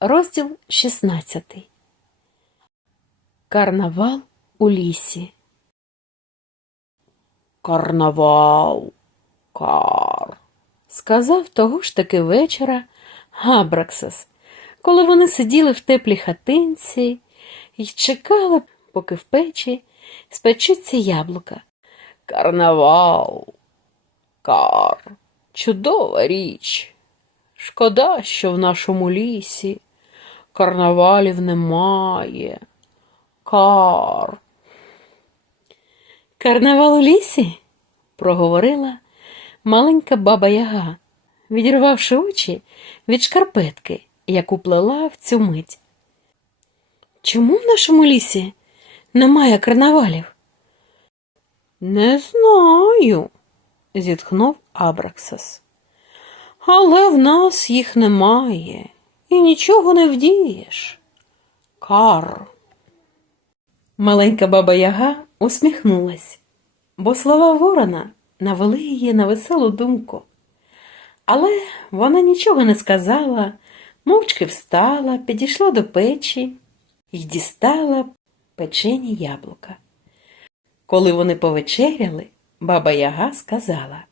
Розділ 16 Карнавал у лісі. Карнавал. Кар. сказав того ж таки вечора Габраксас, коли вони сиділи в теплій хатинці і чекали, поки в печі спечуться яблука. Карнавал. Кар. Чудова річ. Шкода, що в нашому лісі карнавалів немає. Кар. Карнавал у лісі? проговорила маленька баба Яга, відірвавши очі від шкарпетки, яку плела в цю мить. Чому в нашому лісі немає карнавалів? Не знаю, зітхнув Абраксас. Але в нас їх немає, і нічого не вдієш. Кар. Маленька баба Яга усміхнулась, бо слова ворона навели її на веселу думку. Але вона нічого не сказала, мовчки встала, підійшла до печі і дістала печені яблука. Коли вони повечеряли, баба Яга сказала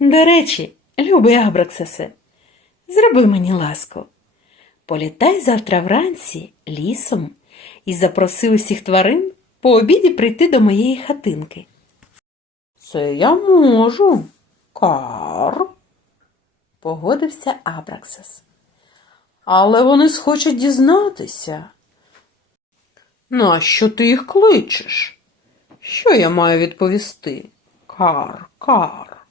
До речі, любий Абраксасе, зроби мені ласку. Політай завтра вранці лісом і запроси усіх тварин по обіді прийти до моєї хатинки. Це я можу, кар, погодився Абраксас. Але вони схочуть дізнатися. Нащо ти їх кличеш? Що я маю відповісти? Кар, кар.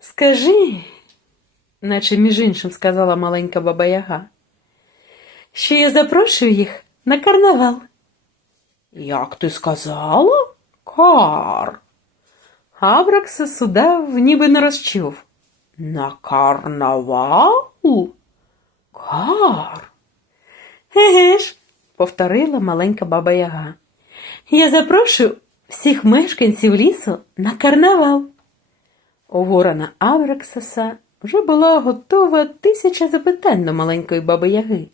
Скажи, наче між іншим сказала маленька баба Яга, що я запрошую їх на карнавал. Як ти сказала? Кар. Абраксис судав, ніби не розчув. На карнавал? Кар. Еге ж, повторила маленька баба Яга. Я запрошую всіх мешканців лісу на карнавал. У ворона Аврексаса вже була готова тисяча запитань до маленької баби Яги.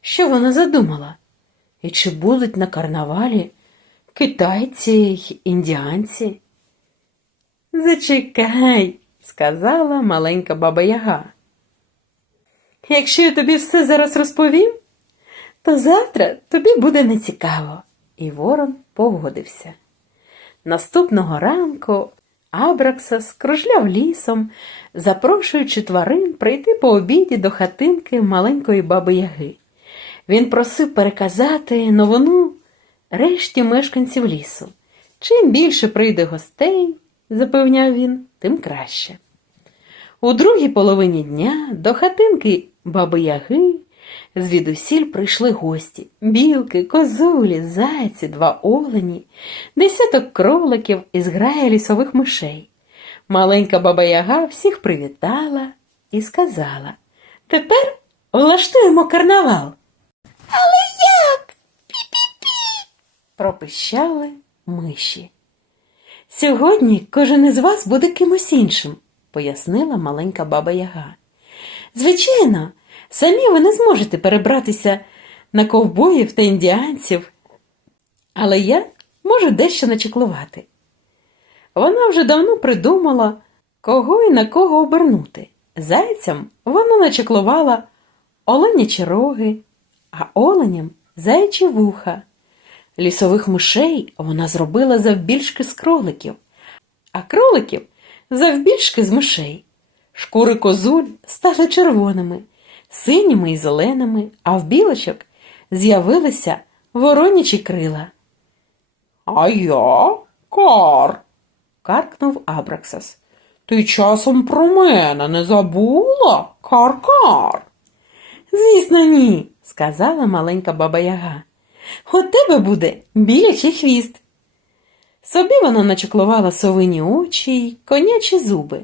Що вона задумала? І чи будуть на карнавалі китайці й індіанці? Зачекай, сказала маленька баба Яга. Якщо я тобі все зараз розповім, то завтра тобі буде нецікаво. І ворон погодився. Наступного ранку Абраксас кружляв лісом, запрошуючи тварин прийти по обіді до хатинки маленької баби Яги. Він просив переказати новину решті мешканців лісу. Чим більше прийде гостей, запевняв він, тим краще. У другій половині дня до хатинки баби Яги звідусіль прийшли гості білки, козулі, зайці, два олені, десяток кроликів і зграя лісових мишей. Маленька баба Яга всіх привітала і сказала Тепер влаштуємо карнавал. Але як? Пі-пі-пі. пропищали миші. Сьогодні кожен із вас буде кимось іншим, пояснила маленька баба Яга. Звичайно, самі ви не зможете перебратися на ковбоїв та індіанців, але я можу дещо начеклувати. Вона вже давно придумала, кого і на кого обернути. Зайцям вона начеклувала оленячі роги, а оленям заячі вуха. Лісових мишей вона зробила завбільшки з кроликів, а кроликів завбільшки з мишей. Шкури козуль стали червоними, синіми і зеленими, а в білочок з'явилися воронячі крила. А я кар, каркнув Абраксас. Ти часом про мене не забула, кар-кар. Звісно, ні, сказала маленька баба Яга. У тебе буде білячий хвіст. Собі вона начеклувала совині очі й конячі зуби.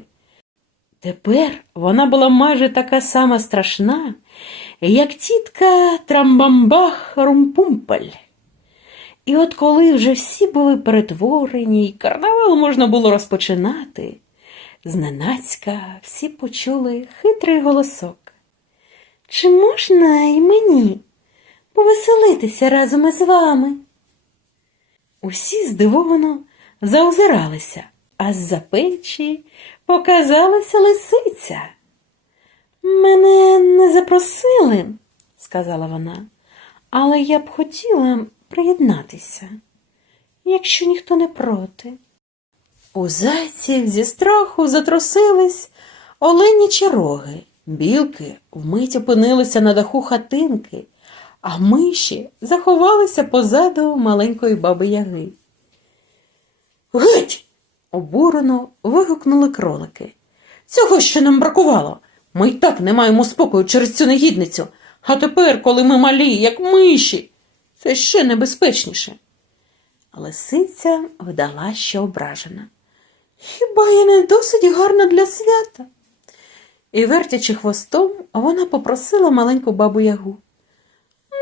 Тепер вона була майже така сама страшна, як тітка Трамбамбах Румпумпель. І от коли вже всі були перетворені, і карнавал можна було розпочинати, зненацька всі почули хитрий голосок. чи можна і мені повеселитися разом із вами? Усі здивовано заозиралися, а з-за печі показалася лисиця. Мене не запросили, сказала вона, але я б хотіла приєднатися, якщо ніхто не проти. У зайців зі страху затрусились оленячі роги, білки вмить опинилися на даху хатинки, а миші заховалися позаду маленької баби Яги. Геть! Обурено вигукнули кролики. Цього ще нам бракувало. Ми й так не маємо спокою через цю негідницю. А тепер, коли ми малі, як миші, це ще небезпечніше. Лисиця вдала, що ображена. Хіба я не досить гарна для свята? І, вертячи хвостом, вона попросила маленьку бабу Ягу.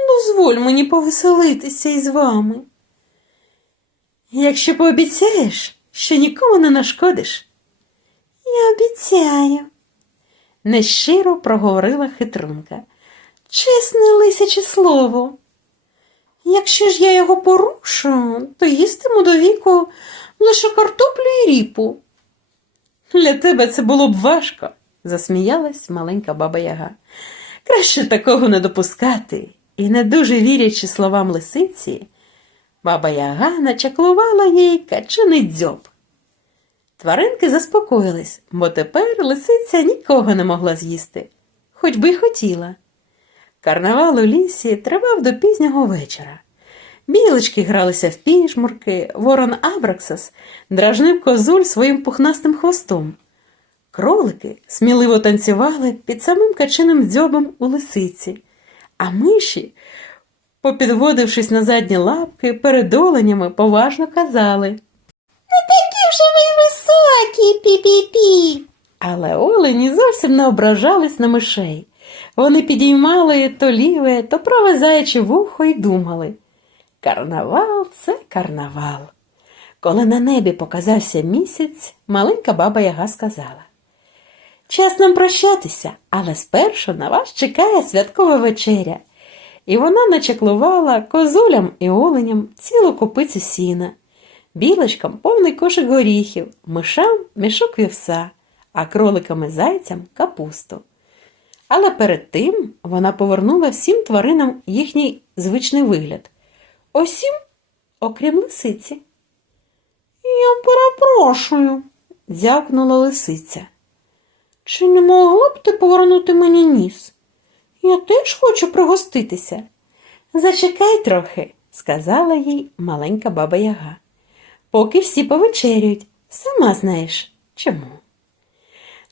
Дозволь мені повеселитися із вами. Якщо пообіцяєш, що нікому не нашкодиш. Я обіцяю, нещиро проговорила хитрунка. Чесне лисяче слово. Якщо ж я його порушу, то їстиму до віку лише картоплю і ріпу. Для тебе це було б важко, засміялась маленька баба Яга. Краще такого не допускати. І, не дуже вірячи словам лисиці, баба Яга начаклувала їй качаний дзьоб. Тваринки заспокоїлись, бо тепер лисиця нікого не могла з'їсти, хоч би й хотіла. Карнавал у лісі тривав до пізнього вечора. Білочки гралися в піжмурки, ворон Абраксас дражнив козуль своїм пухнастим хвостом. Кролики сміливо танцювали під самим качиним дзьобом у лисиці, а миші, попідводившись на задні лапки, перед оленями поважно казали. Такі вже ви високі, пі-пі-пі. Але олені зовсім не ображались на мишей. Вони підіймали то ліве, то праве заяче вухо і думали. Карнавал це карнавал. Коли на небі показався місяць, маленька баба Яга сказала. Час нам прощатися, але спершу на вас чекає святкова вечеря. І вона начеклувала козулям і оленям цілу копицю сіна, білочкам повний кошик горіхів, мишам мішок вівса, а кроликам і зайцям капусту. Але перед тим вона повернула всім тваринам їхній звичний вигляд. Усім, окрім лисиці. Я перепрошую, дзявкнула лисиця. Чи не могла б ти повернути мені ніс? Я теж хочу пригоститися. Зачекай трохи, сказала їй маленька баба Яга. Поки всі повечерюють, сама знаєш чому.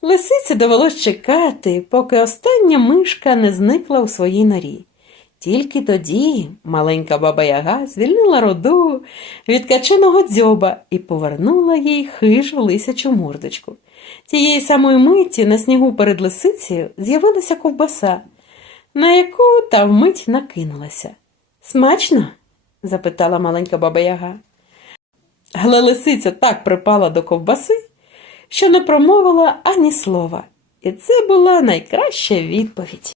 Лисиці довелось чекати, поки остання мишка не зникла у своїй норі. Тільки тоді маленька баба Яга звільнила роду від качиного дзьоба і повернула їй хижу лисячу мордочку. Тієї самої миті на снігу перед лисицею з'явилася ковбаса, на яку та вмить накинулася. Смачно? запитала маленька баба Яга. Але лисиця так припала до ковбаси, що не промовила ані слова, і це була найкраща відповідь.